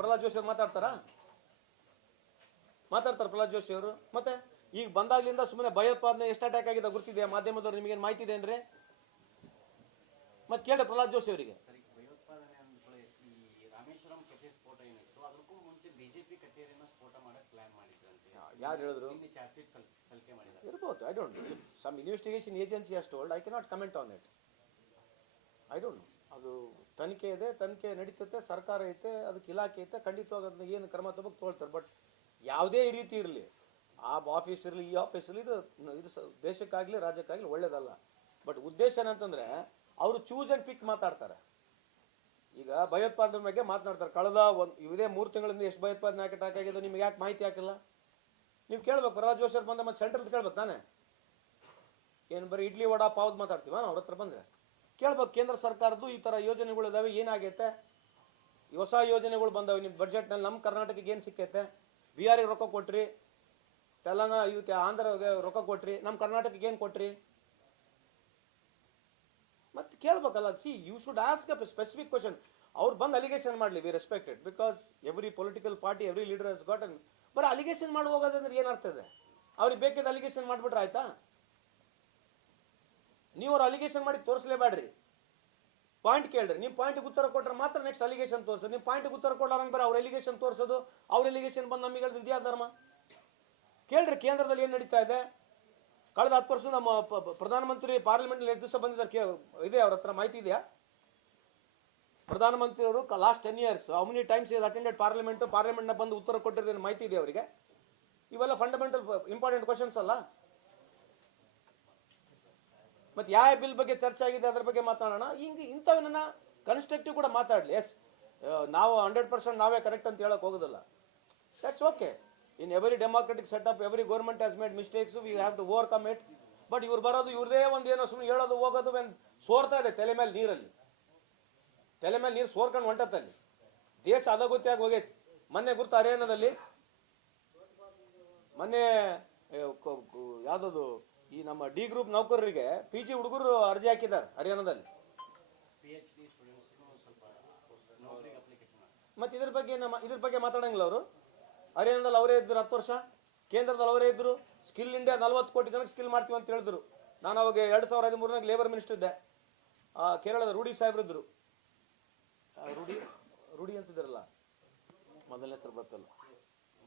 ಪ್ರಹ್ಲಾದ್ ಜೋಶಿ ಅವ್ರು ಮಾತಾಡ್ತಾರಾ? ಮಾತಾಡ್ತಾರೆ ಪ್ರಹ್ಲಾದ್ ಜೋಶಿ ಅವರು? ಮತ್ತೆ ಈಗ ಬಂದಾಗ್ಲಿಂದ ಸುಮ್ಮನೆ ಭಯೋತ್ಪಾದನೆ ಎಷ್ಟು ಅಟ್ಯಾಕ್ ಆಗಿದೆ ಗೊತ್ತಿದೆಯಾ? ಮಾಧ್ಯಮದವ್ರು ನಿಮಗೇನು ಮಾಹಿತಿ ಇದೆ ಏನ್ರಿ? ಮತ್ತೆ ಕೇಳಿ ಪ್ರಹ್ಲಾದ್ ಜೋಶಿ ಅವರಿಗೆ. ಯಾರು ಹೇಳಿದ್ರು? ಇರ್ಬೋದು I don't some investigation agency ಅಷ್ಟು old I cannot comment on it I don't ಅದು ತನಿಖೆ ಇದೆ, ತನಿಖೆ ನಡೀತೈತೆ, ಸರ್ಕಾರ ಐತೆ, ಅದಕ್ಕೆ ಇಲಾಖೆ ಐತೆ, ಖಂಡಿತವಾಗಿ ಅದನ್ನ ಏನು ಕ್ರಮ ತಗೋಬೇಕು ತೊಗೊಳ್ತಾರೆ. ಬಟ್ ಯಾವುದೇ ರೀತಿ ಇರಲಿ, ಆ ಆಫೀಸ್ ಇರಲಿ, ಈ ಆಫೀಸ್ ಇರಲಿ, ಇದು ಇದು ದೇಶಕ್ಕಾಗಲಿ, ರಾಜ್ಯಕ್ಕಾಗಲಿ ಒಳ್ಳೇದಲ್ಲ. ಬಟ್ ಉದ್ದೇಶ ಏನಂತಂದ್ರೆ, ಅವರು ಚೂಸ್ ಆ್ಯಂಡ್ ಪಿಕ್ ಮಾತಾಡ್ತಾರೆ. ಈಗ ಭಯೋತ್ಪಾದನೆ ಬಗ್ಗೆ ಮಾತನಾಡ್ತಾರೆ. ಕಳೆದ ಒಂದು, ಇದೇ ಮೂರು ತಿಂಗಳಿಂದ ಎಷ್ಟು ಭಯೋತ್ಪಾದನೆ ಅಟ್ಯಾಕ್ ಆಗಿದೆ ನಿಮ್ಗೆ ಯಾಕೆ ಮಾಹಿತಿ ಹಾಕಿಲ್ಲ? ನೀವು ಕೇಳ್ಬೇಕು ಪ್ರಹ್ಲಾದ್ ಜೋಶಿ ಅವ್ರು ಬಂದ ಮತ್ತೆ ಸೆಂಟ್ರಲ್ ಕೇಳ್ಬೇಕು ತಾನೆ? ಏನು ಬರೀ ಇಡ್ಲಿ ವಡಾ ಪಾವ್ದು ಮಾತಾಡ್ತೀವ? ಅವ್ರ ಹತ್ರ ಬಂದ್ರೆ. ಕೇಳ್ಬೇಕು, ಕೇಂದ್ರ ಸರ್ಕಾರದ್ದು ಈ ಥರ ಯೋಜನೆಗಳು ಇದಾವೆ, ಏನಾಗೈತೆ? ಹೊಸ ಯೋಜನೆಗಳು ಬಂದಾವೆ ನಿಮ್ಮ ಬಜೆಟ್ನಲ್ಲಿ ನಮ್ಮ ಕರ್ನಾಟಕಕ್ಕೆ ಏನು ಸಿಕ್ಕೈತೆ? ಬಿಹಾರಿಗೆ ರೊಕ್ಕ ಕೊಟ್ರಿ, ತೆಲಂಗಾಣ ಇದಕ್ಕೆ ಆಂಧ್ರಗೆ ರೊಕ್ಕ ಕೊಟ್ರಿ ನಮ್ಮ ಕರ್ನಾಟಕಕ್ಕೆ ಏನು ಕೊಟ್ರಿ? ಮತ್ತೆ ಕೇಳ್ಬೇಕಲ್ಲ see you should ask a specific question ಅವ್ರು ಬಂದು ಅಲಿಗೇಷನ್ ಮಾಡಲಿ we respected because every political party every leader has got an ಬರೀ ಅಲಿಗೇಷನ್ ಮಾಡಿ ಹೋಗೋದಂದ್ರೆ ಏನು ಅರ್ಥ ಇದೆ? ಅವ್ರಿಗೆ ಬೇಕಿದ್ದ ಅಲಿಗೇಷನ್ ಮಾಡಿಬಿಟ್ರೆ ಆಯ್ತಾ? ನೀವು ಅವ್ರು ಅಲಿಗೇಷನ್ ಮಾಡಿ ತೋರಿಸಲೇಬೇಡ್ರಿ. ಪಾಯಿಂಟ್ ಕೇಳ್ರಿ. ನೀವು ಪಾಯಿಂಟ್ಗೆ ಉತ್ತರ ಕೊಟ್ಟರೆ ಮಾತ್ರ ನೆಕ್ಸ್ಟ್ ಅಲಿಗೇಷನ್ ತೋರಿಸೋದು. ನೀವು ಪಾಯಿಂಟ್ಗೆ ಉತ್ತರ ಕೊಡೋರಂಗೆ ಬೇರೆ ಅವ್ರ ಎಲಿಗೇಷನ್ ತೋರಿಸೋದು. ಅವ್ರ ಎಲಿಗೇಷನ್ ಬಂದು ನಮಗೆ ಹೇಳಿದ್ರೆ ಇದ್ಯಾ ಧರ್ಮ? ಕೇಳ್ರಿ, ಕೇಂದ್ರದಲ್ಲಿ ಏನು ನಡೀತಾ ಇದೆ? ಕಳೆದ ಹತ್ತು ವರ್ಷ ನಮ್ಮ ಪ್ರಧಾನಮಂತ್ರಿ ಪಾರ್ಲಿಮೆಂಟ್ ಎಷ್ಟು ದಿವಸ ಬಂದಿದ್ದಾರೆ ಕೇ ಇದೆ ಅವ್ರ ಹತ್ರ ಮಾಹಿತಿ ಇದೆಯಾ? ಪ್ರಧಾನಮಂತ್ರಿ ಅವರು last ten years how many times is attended parliament ಪಾರ್ಲಿಮೆಂಟ್ನ ಬಂದು ಉತ್ತರ ಕೊಟ್ಟಿರೋದೇನು ಮಾಹಿತಿ ಇದೆ ಅವರಿಗೆ? ಇವೆಲ್ಲ ಫಂಡಮೆಂಟಲ್ ಇಂಪಾರ್ಟೆಂಟ್ ಕ್ವಶನ್ಸ್ ಅಲ್ಲ? ಮತ್ತೆ ಯಾವ ಬಿಲ್ ಬಗ್ಗೆ ಚರ್ಚೆ ಆಗಿದೆ ಅದ್ರ ಬಗ್ಗೆ ಮಾತಾಡೋಣ. ಹಿಂಗೆ ಇಂಥವನ್ನ ಕನ್ಸ್ಟ್ರಕ್ಟಿವ್ ಕೂಡ ಮಾತಾಡಲಿ. ಎಸ್ ನಾವು ಹಂಡ್ರೆಡ್ ಪರ್ಸೆಂಟ್ ನಾವೇ ಕರೆಕ್ಟ್ ಅಂತ ಹೇಳಕ್ ಹೋಗೋದಿಲ್ಲ. That's okay in every democratic setup every government has made mistakes we have to overcome it but ಇವ್ರು ಬರೋದು ಇವ್ರದೇ ಒಂದು ಏನೋ ಸುಮ್ಮನೆ ಹೇಳೋದು, ಹೋಗೋದು ವೆನ್ ಸೋರ್ತಾ ಇದೆ ತಲೆ ಮೇಲೆ ನೀರಲ್ಲಿ. ತಲೆ ಮೇಲೆ ನೀರು ಸೋರ್ಕೊಂಡು ಹೊಂಟತ್ತಲ್ಲಿ. ದೇಶ ಅಧೋಗತಿಯಾಗಿ ಹೋಗೈತಿ. ಮೊನ್ನೆ ಗುರ್ತು ಅರೇನದಲ್ಲಿ ಮೊನ್ನೆ ಯಾವುದದು ಈ ನಮ್ಮ ಡಿ ಗ್ರೂಪ್ ನೌಕರರಿಗೆ ಪಿ ಜಿ ಹುಡುಗರು ಅರ್ಜಿ ಹಾಕಿದ್ದಾರೆ ಹರಿಯಾಣದಲ್ಲಿ. ಮತ್ತೆ ಇದ್ರ ಬಗ್ಗೆ ನಮ್ಮ ಇದ್ರ ಬಗ್ಗೆ ಮಾತಾಡಂಗಿಲ್ಲ ಅವರು. ಹರಿಯಾಣದಲ್ಲಿ ಅವರೇ ಇದ್ರು ಹತ್ತು ವರ್ಷ ಕೇಂದ್ರದಲ್ಲಿ ಅವರೇ ಇದ್ರು. ಸ್ಕಿಲ್ ಇಂಡಿಯಾ ನಲ್ವತ್ತು ಕೋಟಿ ಜನಕ್ಕೆ ಸ್ಕಿಲ್ ಮಾಡ್ತೀವಿ ಅಂತ ಹೇಳಿದ್ರು. ನಾನು ಅವಾಗ ಎರಡು ಸಾವಿರದ ಹದಿಮೂರನಾಗ ಲೇಬರ್ ಮಿನಿಸ್ಟರ್ ಇದ್ದೆ. ಆ, ಕೇರಳದ ರೂಢಿ ಸಾಹೇಬ್ರು ಇದ್ರು. ಆ, ರೂಢಿ ರೂಢಿ ಅಂತಿದ್ರಲ್ಲ? ಮೊದಲನೇ ಹೆಸರು ಬರ್ತಲ್ಲ.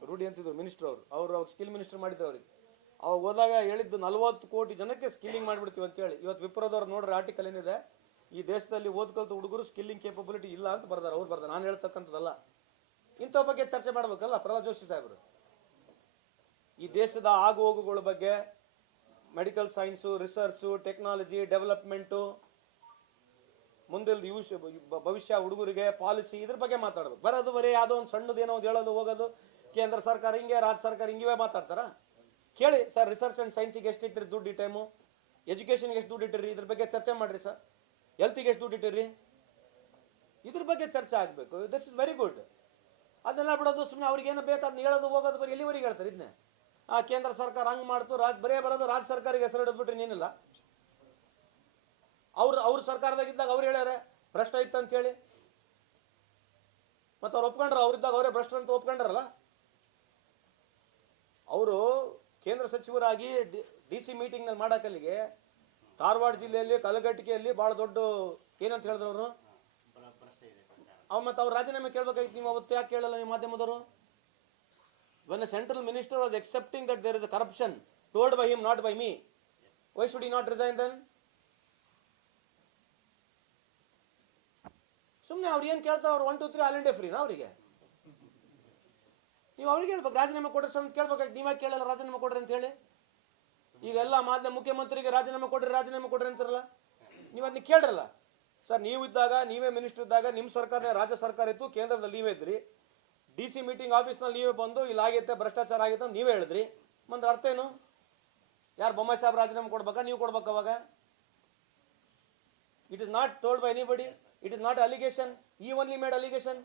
ರೂಢಿ ಅಂತಿದ್ರು ಮಿನಿಸ್ಟರ್ ಅವರು. ಅವರು ಅವ್ರು ಸ್ಕಿಲ್ ಮಿನಿಸ್ಟರ್ ಮಾಡಿದ್ರು ಅವ್ರಿಗೆ. ಅವಾಗ ಹೋದಾಗ ಹೇಳಿದ್ದು ನಲ್ವತ್ತು ಕೋಟಿ ಜನಕ್ಕೆ ಸ್ಕಿಲ್ಲಿಂಗ್ ಮಾಡಿಬಿಡ್ತೀವಿ ಅಂತ ಹೇಳಿ ಇವತ್ತು ವಿಪ್ರದವ್ರು ನೋಡ್ರಿ ಆರ್ಟಿಕಲ್ ಏನಿದೆ, ಈ ದೇಶದಲ್ಲಿ ಓದ್ಕಲ್ತ ಹುಡುಗರು ಸ್ಕಿಲ್ಲಿಂಗ್ ಕೇಪಬಿಲಿಟಿ ಇಲ್ಲ ಅಂತ ಬರ್ದಾರೆ, ಅವ್ರು ಬರ್ದಾರೆ. ನಾನು ಹೇಳ್ತಕ್ಕಂಥದ್ದಲ್ಲ. ಇಂಥ ಬಗ್ಗೆ ಚರ್ಚೆ ಮಾಡ್ಬೇಕಲ್ಲ, ಪ್ರಹ್ಲಾದ್ ಜೋಶಿ ಸಾಹೇಬರು? ಈ ದೇಶದ ಆಗು ಹೋಗುಗಳ ಬಗ್ಗೆ medical science research technology development ಮುಂದಿಲ್ದು use ಭವಿಷ್ಯ ಹುಡುಗರಿಗೆ ಪಾಲಿಸಿ ಇದ್ರ ಬಗ್ಗೆ ಮಾತಾಡ್ಬೇಕು. ಬರೋದು ಬರೀ ಯಾವುದೋ ಒಂದು ಸಣ್ಣದು ಏನೋ ಒಂದು ಹೇಳೋದು, ಹೋಗೋದು, ಕೇಂದ್ರ ಸರ್ಕಾರ ಹಿಂಗೆ, ರಾಜ್ಯ ಸರ್ಕಾರ ಹಿಂಗಿವೆ ಮಾತಾಡ್ತಾರ? ಕೇಳಿ ಸರ್ ರಿಸರ್ಚ್ ಆ್ಯಂಡ್ ಸೈನ್ಸಿಗೆ ಎಷ್ಟು ಇಟ್ಟಿರಿ ದುಡ್ಡು ಈ ಟೈಮು ಎಜುಕೇಷನ್ಗೆ ಎಷ್ಟು ದುಡ್ಡು ಇಟ್ಟಿರಿ? ಇದ್ರ ಬಗ್ಗೆ ಚರ್ಚೆ ಮಾಡ್ರಿ ಸರ್. ಹೆಲ್ತಿಗೆ ಎಷ್ಟು ದುಡ್ಡು ಇಟ್ಟಿರಿ? ಇದ್ರ ಬಗ್ಗೆ ಚರ್ಚೆ ಆಗಬೇಕು. ದಿಸ್ ಇಸ್ ವೆರಿ ಗುಡ್ ಅದನ್ನೆಲ್ಲ ಬಿಡೋದು ಸುಮ್ಮನೆ ಅವ್ರಿಗೆ ಏನು ಬೇಕು ಅದನ್ನ ಹೇಳೋದು, ಹೋಗೋದು, ಬರೀ ಎಲ್ಲಿವರೆಗೆ ಹೇಳ್ತಾರೆ ಇದನ್ನೇ. ಆ ಕೇಂದ್ರ ಸರ್ಕಾರ ಹಂಗೆ ಮಾಡ್ತು, ರಾಜ್ ಬರೇ ಬರೋದು ರಾಜ್ಯ ಸರ್ಕಾರಿಗೆ ಹೆಸರು ಹಿಡಿದ್ಬಿಟ್ರೆ ನೀನಿಲ್ಲ. ಅವ್ರು, ಅವ್ರ ಸರ್ಕಾರದಾಗಿದ್ದಾಗ ಅವ್ರು ಹೇಳ್ಯಾರೆ, ಭ್ರಷ್ಟ ಇತ್ತು ಅಂತ ಹೇಳಿ. ಮತ್ತೆ ಅವ್ರು ಒಪ್ಕೊಂಡ್ರ ಅವ್ರಿದ್ದಾಗ ಅವರೇ ಭ್ರಷ್ಟ ಅಂತ ಒಪ್ಕೊಂಡ್ರಲ್ಲ. ಅವರು ಕೇಂದ್ರ ಸಚಿವರಾಗಿ ಡಿ ಸಿ ಮೀಟಿಂಗ್ನಲ್ಲಿ ಮಾಡಕಲ್ಲಿಗೆ ಧಾರವಾಡ ಜಿಲ್ಲೆಯಲ್ಲಿ ಕಲಘಟಿಕೆಯಲ್ಲಿ ಭಾಳ ದೊಡ್ಡ ಏನಂತ ಹೇಳಿದ್ರು ಅವರು? ಅವ್ ಮತ್ತೆ ಅವ್ರು ರಾಜೀನಾಮೆ ಕೇಳ್ಬೇಕಾಗಿತ್ತು ನೀವು ಅವತ್ತು ಯಾಕೆ ಕೇಳಲ್ಲ ನೀವು ಮಾಧ್ಯಮದವರು? When central minister was excepting that there is a corruption told by him not by me why should he not resign then ಸುಮ್ಮನೆ ಅವ್ರು ಏನು ಕೇಳ್ತಾರೆ ಅವ್ರು? One two three all India ಫ್ರೀನಾ ಅವರಿಗೆ? ನೀವು ಅವ್ರಿಗೆ ಹೇಳ್ಬೇಕು, ರಾಜೀನಾಮೆ ಕೊಡ್ರಿ ಅಂತ ಕೇಳ್ಬೇಕಾಗಿ ನೀವೇ ಕೇಳಲ್ಲ, ರಾಜೀನಾಮೆ ಕೊಡ್ರಿ ಅಂತ ಹೇಳಿ. ಈಗೆಲ್ಲ ಮಾಧ್ಯಮ ಮುಖ್ಯಮಂತ್ರಿಗೆ ರಾಜೀನಾಮೆ ಕೊಡ್ರಿ ರಾಜೀನಾಮೆ ಕೊಡ್ರಿ ಅಂತಾರಲ್ಲ? ನೀವು ಅದನ್ನ ಕೇಳ್ರಲ್ಲ? ಸರ್, ನೀವು ಇದ್ದಾಗ, ನೀವೇ ಮಿನಿಸ್ಟರ್ ಇದ್ದಾಗ, ನಿಮ್ಮ ಸರ್ಕಾರ ರಾಜ್ಯ ಸರ್ಕಾರ ಇತ್ತು, ಕೇಂದ್ರದಲ್ಲಿ ನೀವೇ ಇದ್ರಿ. ಡಿ ಸಿ ಮೀಟಿಂಗ್ ಆಫೀಸ್ನಲ್ಲಿ ನೀವೇ ಬಂದು, ಇಲ್ಲಿ ಆಗೈತೆ, ಭ್ರಷ್ಟಾಚಾರ ಆಗೈತೆ ಅಂತ ನೀವೇ ಹೇಳಿದ್ರಿ. ಮುಂದೆ ಅರ್ಥ ಏನು? ಯಾರು ಬೊಮ್ಮಾಯಿ ಸಾಹೇಬ್ ರಾಜೀನಾಮೆ ಕೊಡ್ಬೇಕಾ? ನೀವು ಕೊಡ್ಬೇಕು ಅವಾಗ? It is not told by anybody it is not allegation he only made allegation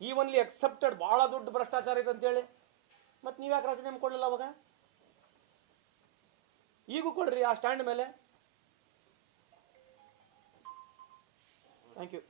he only accepted ಭಾಳ ದೊಡ್ಡ ಭ್ರಷ್ಟಾಚಾರ ಇದೆ ಅಂತೇಳಿ. ಮತ್ತೆ ನೀವು ಯಾಕೆ ರಾಜೀನಾಮೆ ಕೊಡಲಿಲ್ಲ ಅವಾಗ? ಈಗೂ ಕೊಡ್ರಿ ಆ ಸ್ಟ್ಯಾಂಡ್ ಮೇಲೆ. Thank you